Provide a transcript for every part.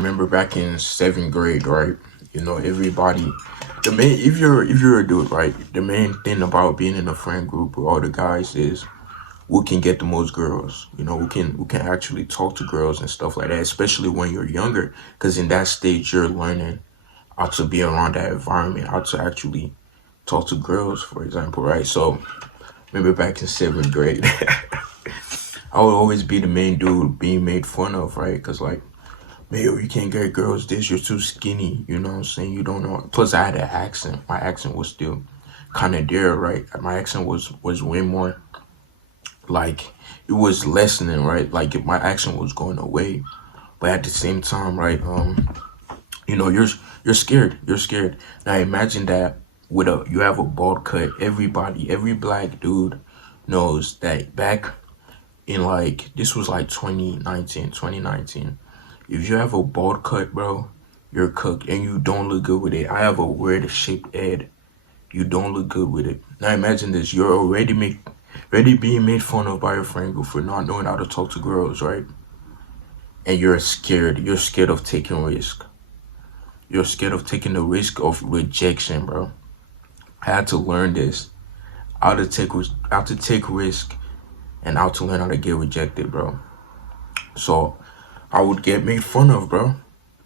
Remember back in 7th grade, right? You know, everybody, the main, if you're a dude, right? The main thing about being in a friend group with all the guys is who can get the most girls. You know, who can actually talk to girls and stuff like that. Especially when you're younger, because in that stage you're learning how to be around that environment, how to actually talk to girls, for example, right? So remember back in 7th grade, I would always be the main dude being made fun of, right? Because like, man, yo, you can't get girls this, you're too skinny, you know what I'm saying? You don't know. Plus, I had an accent. My accent was still kind of there, right? My accent was way more like it was lessening, right? Like if my accent was going away, but at the same time, right? You know, you're scared. You're scared. Now imagine that with a you have a bald cut. Every black dude knows that back in like this was like 2019. If you have a bald cut, bro, you're cooked and you don't look good with it. I have a weird shaped head. You don't look good with it. Now imagine this. You're already being made fun of by your friend group for not knowing how to talk to girls, right? And you're scared. You're scared of taking risk. You're scared of taking the risk of rejection, bro. I had to learn this. How to take risk and how to learn how to get rejected, bro. So I would get made fun of, bro.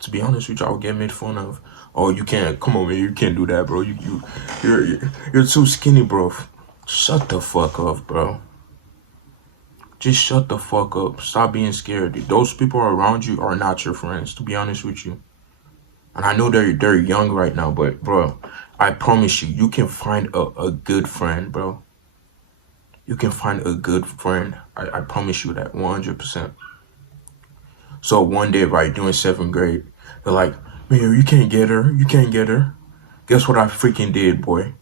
To be honest with you, I would get made fun of. Oh, you can't. Come on, man. You can't do that, bro. You're too skinny, bro. Shut the fuck up, bro. Just shut the fuck up. Stop being scared. Those people around you are not your friends, to be honest with you. And I know they're young right now, but bro, I promise you, you can find a good friend, bro. You can find a good friend. I promise you that 100%. So one day, right, during 7th grade, they're like, man, you can't get her. You can't get her. Guess what I freaking did, boy?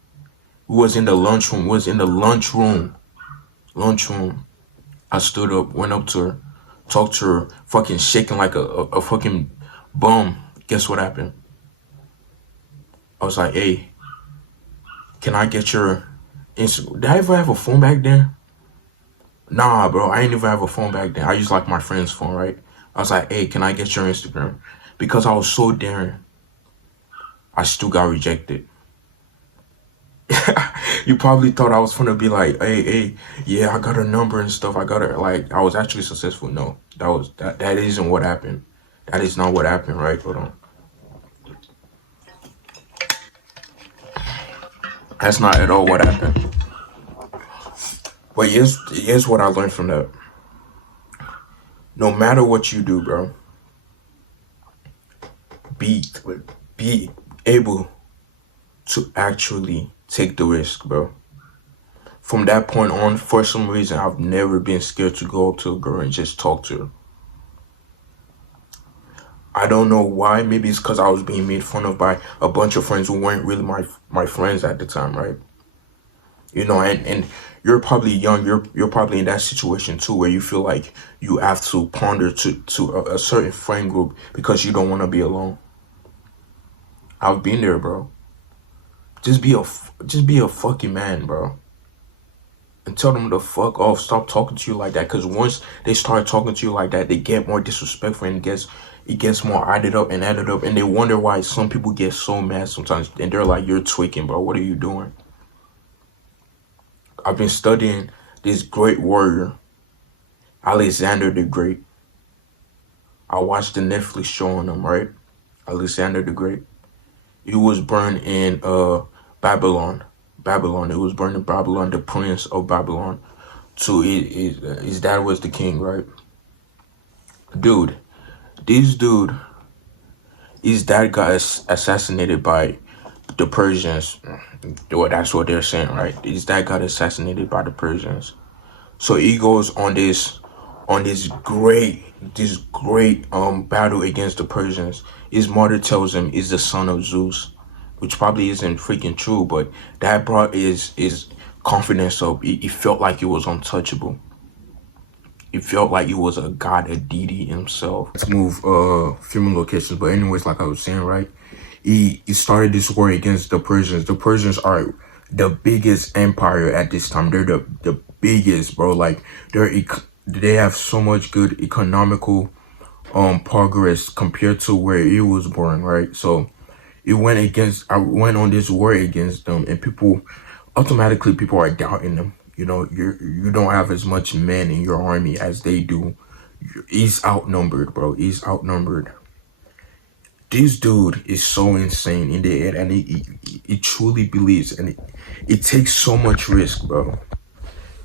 We was in the lunchroom. Was in the lunchroom. Lunchroom. I stood up, went up to her, talked to her, fucking shaking like a fucking bum. Guess what happened? I was like, hey, can I get your Instagram? Did I ever have a phone back then? Nah, bro, I ain't even have a phone back then. I used like my friend's phone, right? I was like, hey, can I get your Instagram? Because I was so daring, I still got rejected. You probably thought I was gonna be like, hey, yeah, I got her number and stuff. I got her, like, I was actually successful. No, that isn't what happened. That is not what happened, right? Hold on. That's not at all what happened. But here's what I learned from that. No matter what you do, bro, be be able to actually take the risk, bro. From that point on, for some reason, I've never been scared to go up to a girl and just talk to her. I don't know why. Maybe it's because I was being made fun of by a bunch of friends who weren't really my friends at the time, right? You know, and you're probably young. You're probably in that situation too, where you feel like you have to ponder to a certain friend group because you don't want to be alone. I've been there, bro. Just be a fucking man, bro. And tell them to fuck off. Stop talking to you like that. Cause once they start talking to you like that, they get more disrespectful and it gets more added up, and they wonder why some people get so mad sometimes. And they're like, "You're tweaking, bro. What are you doing?" I've been studying this great warrior, Alexander the Great. I watched the Netflix show on him, right? Alexander the Great. He was born in Babylon. Babylon. He was born in Babylon, the prince of Babylon. So his dad was the king, right? Dude, this dude, his dad got assassinated by the Persians. Well, that's what they're saying, right? His dad got assassinated by the Persians. So he goes on this great battle against the Persians. His mother tells him he's the son of Zeus, which probably isn't freaking true, but that brought his confidence up. He felt like he was untouchable. He felt like he was a god, a deity himself. Let's move few more locations, but anyways, like I was saying, right? He started this war against the Persians. The Persians are the biggest empire at this time. They're the biggest, bro. Like they have so much good economical progress compared to where he was born, right? So I went on this war against them, and automatically people are doubting them. You don't have as much men in your army as they do. He's outnumbered, bro. He's outnumbered. This dude is so insane in the head, and he truly believes, and it takes so much risk, bro.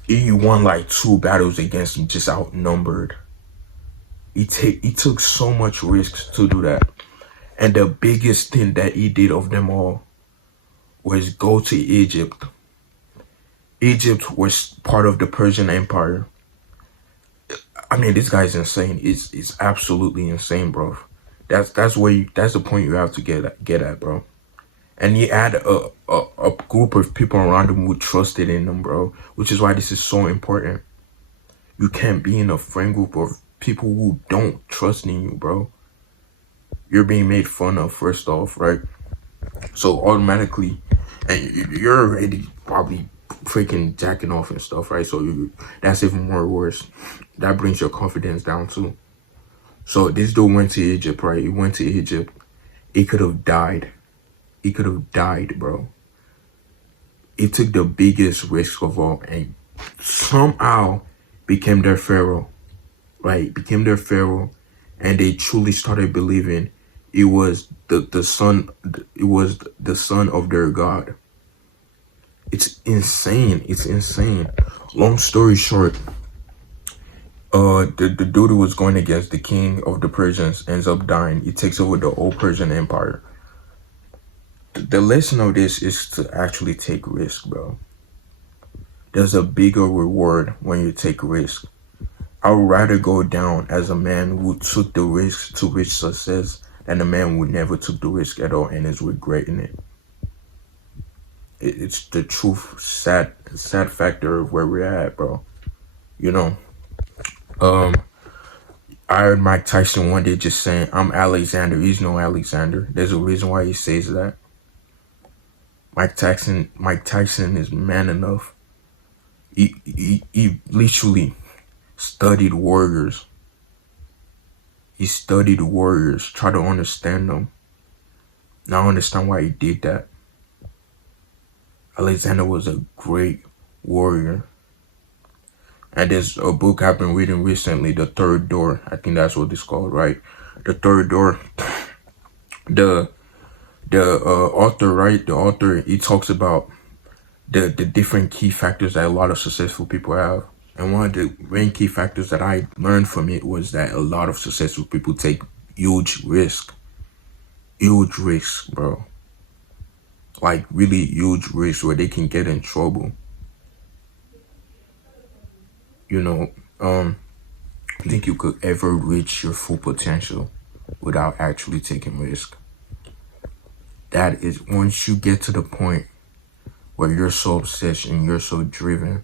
He won like 2 battles against him, just outnumbered. He took so much risks to do that. And the biggest thing that he did of them all was go to Egypt. Egypt was part of the Persian Empire. I mean, this guy's insane. It's absolutely insane, bro. That's the point you have to get at, bro. And he had a group of people around him who trusted in him, bro. Which is why this is so important. You can't be in a friend group of people who don't trust in you, bro. You're being made fun of, first off, right? So automatically, and you're already probably freaking jacking off and stuff, right? So that's even more worse. That brings your confidence down too. So this dude went to Egypt, right? He went to Egypt. He could have died. He could have died, bro. He took the biggest risk of all and somehow became their Pharaoh, right? Became their Pharaoh, and they truly started believing it was the son. It was the son of their god. It's insane. It's insane. Long story short, the dude who was going against the king of the Persians ends up dying. He takes over the whole Persian Empire. The lesson of this is to actually take risk, bro. There's a bigger reward when you take risk. I would rather go down as a man who took the risk to reach success than a man who never took the risk at all and is regretting it. It's the truth, sad factor of where we're at, bro. I heard Mike Tyson one day just saying, "I'm Alexander." He's no Alexander. There's a reason why he says that. Mike Tyson is man enough. He literally studied warriors. He studied warriors, try to understand them. Now I understand why he did that. Alexander was a great warrior. And there's a book I've been reading recently, The Third Door. I think that's what it's called, right? The Third Door. The author, right? The author, he talks about the different key factors that a lot of successful people have. And one of the main key factors that I learned from it was that a lot of successful people take huge risks. Huge risks, bro. Like really huge risks where they can get in trouble. I think you could ever reach your full potential without actually taking risk. That is, once you get to the point where you're so obsessed and you're so driven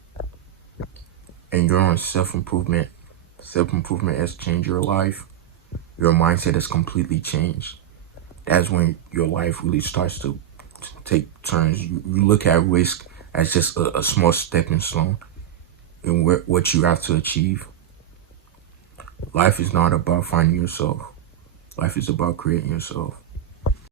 and you're on self-improvement has changed your life, your mindset has completely changed. That's when your life really starts to take turns. You look at risk as just a small stepping stone in what you have to achieve. Life is not about finding yourself. Life is about creating yourself.